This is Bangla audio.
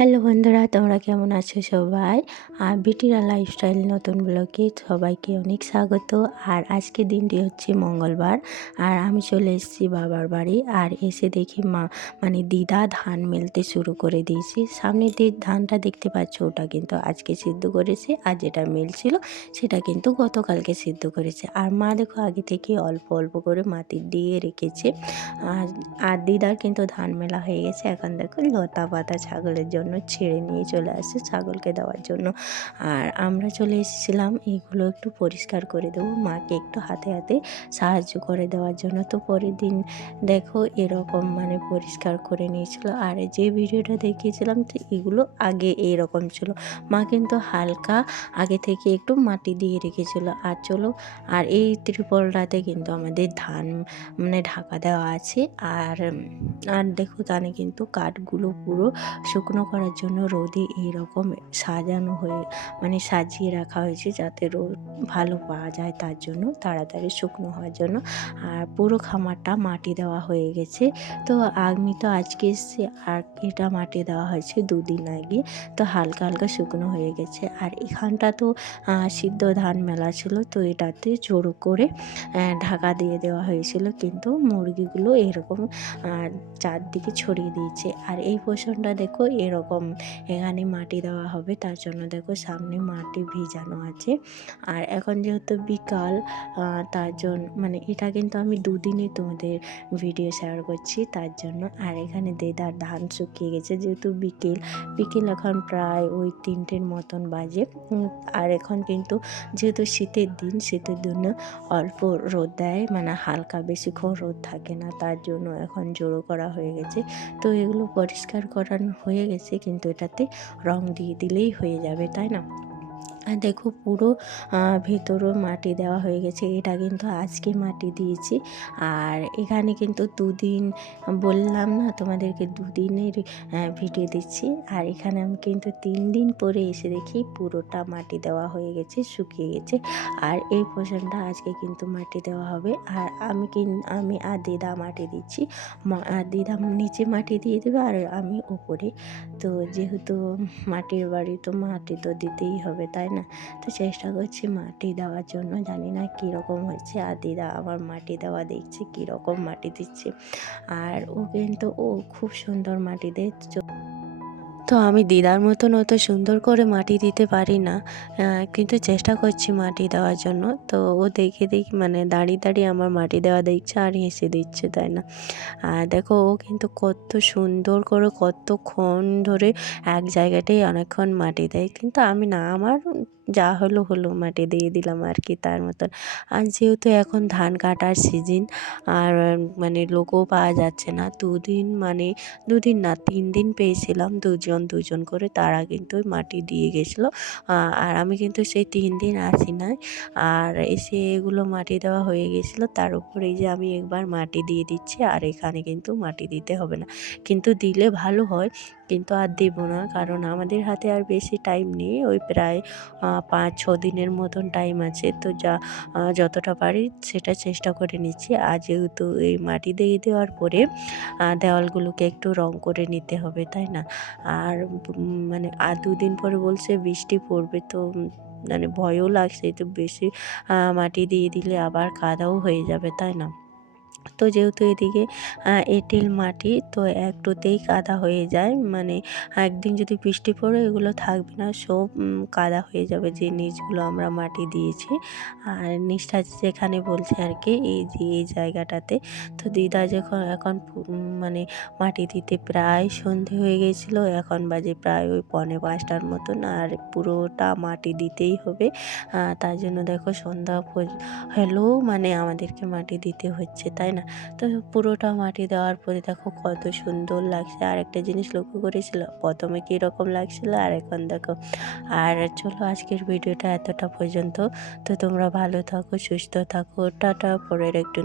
হ্যালো বন্ধুরা, তোমরা কেমন আছো সবাই? আর বিটিরা লাইফস্টাইল নতুন ব্লগে সবাইকে অনেক স্বাগত। আর আজকে দিনটি হচ্ছে মঙ্গলবার, আর আমি চলে এসেছি বাবার বাড়ি। আর এসে দেখি দিদা ধান মেলতে শুরু করে দিয়েছি। সামনে দিয়ে ধানটা দেখতে পাচ্ছ, ওটা কিন্তু আজকে সিদ্ধ করেছে, আর যেটা মেলছিল সেটা কিন্তু গতকালকে সিদ্ধ করেছে। আর মা দেখো আগে থেকে অল্প অল্প করে মাটি দিয়ে রেখেছে। আর দিদার কিন্তু ধান মেলা হয়ে গেছে। এখন দেখো লতা পাতা ছাগলের জন্য ছেড়ে নিয়ে চলে আসছে ছাগলকে দেওয়ার জন্য। আর আমরা চলে এসেছিলাম এইগুলো একটু পরিষ্কার করে দেবো, মাকে একটু হাতে হাতে সাহায্য করে দেওয়ার জন্য। তো পরের দিন দেখো এরকম পরিষ্কার করে নিয়েছিল। আর যে ভিডিওটা দেখিয়েছিলাম তো এগুলো আগে এইরকম ছিল। মা কিন্তু হালকা আগে থেকে একটু মাটি দিয়ে রেখেছিল। আর চলো, আর এই ত্রিপলটাতে কিন্তু আমাদের ধান ঢাকা দেওয়া আছে। আর দেখো তানে কিন্তু কাঠগুলো পুরো শুকনো করার জন্য রোদে এইরকম সাজানো হয়ে সাজিয়ে রাখা হয়েছে, যাতে রোদ ভালো পাওয়া যায়, তার জন্য তাড়াতাড়ি শুকনো হওয়ার জন্য। আর পুরো খামারটা মাটি দেওয়া হয়ে গেছে। তো আমি তো আজকে এসেছি, আর এটা মাটি দেওয়া হয়েছে 2 দিন আগে। তো হালকা হালকা শুকনো হয়ে গেছে। আর এখানটা তো সিদ্ধ ধান মেলা ছিল, তো এটাতে জোড়ো করে ঢাকা দিয়ে দেওয়া হয়েছিল, কিন্তু মুরগিগুলো এরকম চারদিকে ছড়িয়ে দিয়েছে। আর এই পোষণটা দেখো এরকম এখানে মাটি দেওয়া হবে, তার জন্য দেখো সামনে মাটি ভিজানো আছে। আর এখন যেহেতু বিকাল, তার জন্য এটা কিন্তু আমি 2 দিনই তোমাদের ভিডিও শেয়ার করছি, তার জন্য। আর এখানে দেদার ধান শুকিয়ে গেছে, যেহেতু বিকেল এখন প্রায় ওই 3টের মতন বাজে। আর এখন কিন্তু যেহেতু শীতের দিন অল্প রোদ দেয়, হালকা বেশিক্ষণ রোদ থাকে না, তার জন্য এখন জড়ো করা হয়ে গেছে। তো এগুলো পরিষ্কার করানো হয়ে গেছে, কিন্তু এটাতে রং দিয়ে দিলেই হয়ে যাবে, তাই না? আর দেখো পুরো ভেতরও মাটি দেওয়া হয়ে গেছে। এটা কিন্তু আজকে মাটি দিয়েছি। আর এখানে কিন্তু 2 দিন বললাম না তোমাদেরকে, 2 দিনের ভিডিও দিচ্ছি। আর এখানে আমি কিন্তু 3 দিন পরে এসে দেখি পুরোটা মাটি দেওয়া হয়ে গেছে, শুকিয়ে গেছে। আর এই পোর্শনটা আজকে কিন্তু মাটি দেওয়া হবে। আর আমি আর দিদা মাটি দিচ্ছি। আর দিদা নিচে মাটি দিয়ে দেবে, আর আমি উপরে। তো যেহেতু মাটির বাড়ি, তো মাটি তো দিতেই হবে, তাই না? তো চেষ্টা করছি মাটি দেওয়ার জন্য, জানি না কীরকম হয়েছে। আর দিদা আমার মাটি দেওয়া দেখছি কীরকম মাটি দিচ্ছে। আর ও খুব সুন্দর মাটি দেয়। তো আমি দিদার মতন অত সুন্দর করে মাটি দিতে পারি না, কিন্তু চেষ্টা করছি মাটি দেওয়ার জন্য। তো ও দেখে দাঁড়িয়ে আমার মাটি দেওয়া দেখছে আর হেসে দিচ্ছে, তাই না? আর দেখো ও কিন্তু কত সুন্দর করে কতক্ষণ ধরে এক জায়গাটাই অনেকক্ষণ মাটি দেয়, কিন্তু আমি না, আমার যা হলো মাটি দিয়ে দিলাম আর কি, তার মতন। আর যেহেতু এখন ধান কাটার সিজন, আর লোকও পাওয়া যাচ্ছে না, 2দিন না 3 দিন পেয়েছিলাম, দুজন করে, তারা কিন্তু মাটি দিয়ে গেছিলো। আর আমি কিন্তু সেই 3 দিন আসি নাই। আর এসে এগুলো মাটি দেওয়া হয়ে গেছিলো, তার উপরে যে আমি একবার মাটি দিয়ে দিচ্ছি। আর এখানে কিন্তু মাটি দিতে হবে না, কিন্তু দিলে ভালো হয়, কিন্তু আর দেবো না, কারণ আমাদের হাতে আর বেশি টাইম নেই। ওই প্রায় 5-6 দিনের মতন টাইম আছে। তো যতটা পারি সেটা চেষ্টা করে নিচ্ছি। আর যেহেতু এই মাটি দিয়ে দেওয়ার পরে দেওয়ালগুলোকে একটু রং করে নিতে হবে, তাই না? আর আর 2 দিন পরে বলছে বৃষ্টি পড়বে, তো ভয়ও লাগছে, তো বেশি মাটি দিয়ে দিলে আবার কাদাও হয়ে যাবে, তাই না? তো যেহেতু এদিকে এঁটেল মাটি, তো একটুতেই কাদা হয়ে যায়, একদিন যদি বৃষ্টি পড়ে এগুলো থাকবে না, সব কাদা হয়ে যাবে, যে নিচগুলো আমরা মাটি দিয়েছি। আর নিচটা যেখানে বলছে আর কি, এই জায়গাটাতে। তো দিদা যখন এখন মাটি দিতে প্রায় সন্ধে হয়ে গেছিলো, এখন বাজে প্রায় ওই 4:45টার মতন। আর পুরোটা মাটি দিতেই হবে, তার জন্য দেখো সন্ধ্যা হলেও আমাদেরকে মাটি দিতে হচ্ছে, তাই না? তো পুরোটা মাটি দেওয়ার পরে দেখো কত সুন্দর লাগছে। আর একটা জিনিস লক্ষ্য করেছিল, প্রথমে কীরকম লাগছিল আর এখন দেখো। আর চলো, আজকের ভিডিওটা এতটা পর্যন্ত। তো তোমরা ভালো থাকো, সুস্থ থাকো, টাটা। পরের একটু